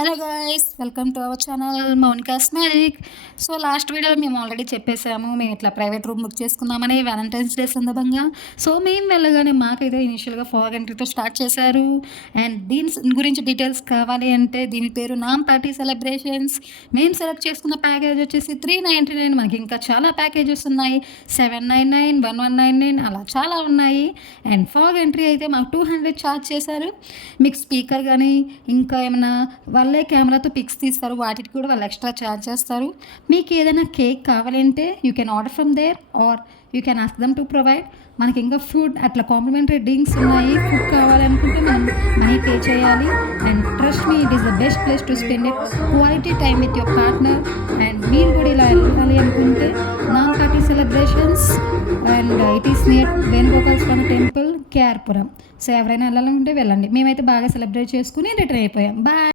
Hello guys, welcome to our channel Mounika's magic. So last వీడియోలో మేము already చెప్పేసాము, మేము ఇట్లా ప్రైవేట్ రూమ్ బుక్ చేసుకుందామని వ్యాలంటైన్స్ డే సందర్భంగా. సో మేము వెళ్ళగానే మాకైతే ఇనిషియల్గా ఫాగ్ ఎంట్రీతో స్టార్ట్ చేశారు. అండ్ దీని గురించి డీటెయిల్స్ కావాలి అంటే దీని పేరు నామ్ పార్టీ సెలబ్రేషన్స్. మేము సెలెక్ట్ చేసుకున్న ప్యాకేజ్ వచ్చేసి 399. మనకి ఇంకా చాలా ప్యాకేజెస్ ఉన్నాయి, 799, 1199 అలా చాలా ఉన్నాయి. అండ్ ఫాగ్ ఎంట్రీ అయితే మాకు 200 ఛార్జ్ చేశారు. మీకు స్పీకర్ కానీ ఇంకా ఏమైనా వాళ్ళే కెమెరాతో పిక్స్ తీస్తారు, వాటికి కూడా వాళ్ళు ఎక్స్ట్రా ఛార్జ్ చేస్తారు. మీకు ఏదైనా కేక్ కావాలంటే you can order from there or you can ask them to provide. మనకి ఇంకా ఫుడ్ అట్లా కాంప్లిమెంటరీ డ్రింక్స్ ఉన్నాయి. ఫుడ్ కావాలనుకుంటే మనం మనీ పే చేయాలి. And trust me, it is the best place to spend it quality time with your partner. And మీరు కూడా ఇలా వెళ్ళాలి అనుకుంటే Naam party celebrations and it is near Venugopala Swamy temple, KR Puram. So ఎవరైనా వెళ్ళాలనుకుంటే వెళ్ళండి. మేమైతే బాగా సెలబ్రేట్ చేసుకుని రిటర్న్ అయిపోయాం. బాయ్.